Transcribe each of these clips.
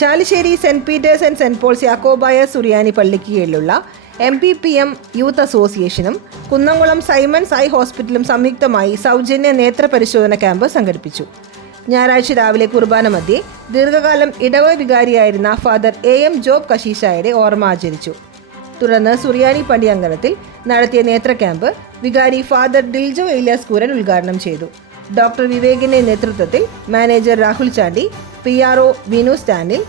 Chalissery Saint Peter's and Saint Paul's Yakobaya Suriyani പള്ളിക്ക് കീഴിലുള്ള MPPM youth അസോസിയേഷനും കുന്നംകുളം സൈമൺസ് ഐ ഹോസ്പിറ്റലും സംയുക്തമായി സൗജന്യ നേത്ര പരിശോധന ക്യാമ്പ് സംഘടിപ്പിച്ചു. ഞായറാഴ്ച രാവിലെ കുർബാന മധ്യേ ദീർഘകാലം ഇടവ വികാരിയായിരുന്ന ഫാദർ AM ജോബ് കശീശായുടെ ഓർമ്മ ആചരിച്ചു. തുടർന്ന് സുറിയാനി പള്ളി അങ്കണത്തിൽ നടത്തിയ നേത്ര ക്യാമ്പ് വികാരി ഫാദർ ഡിൽജോ ഏലിയാസ് കൂരൻ ഉദ്ഘാടനം ചെയ്തു. ഡോക്ടർ വിവേകിന്റെ നേതൃത്വത്തിൽ മാനേജർ രാഹുൽ ചാണ്ടി, PRO വിനു സ്റ്റാനിൽ,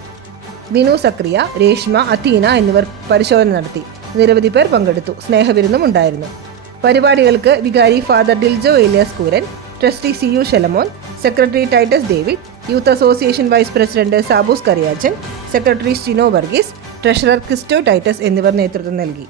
വിനു സക്രിയ, രേഷ്മ, അഥീന എന്നിവർ പരിശോധന നടത്തി. നിരവധി പേർ പങ്കെടുത്തു. സ്നേഹവിരുന്നും ഉണ്ടായിരുന്നു. പരിപാടികൾക്ക് വികാരി father Diljo Elias Kooran, trustee CU Shelamon, secretary Titus David, youth association vice president Saboos Kariyachan, secretary Stino Varghese, treasurer Kristo Titus എന്നിവർ നേതൃത്വം നൽകി.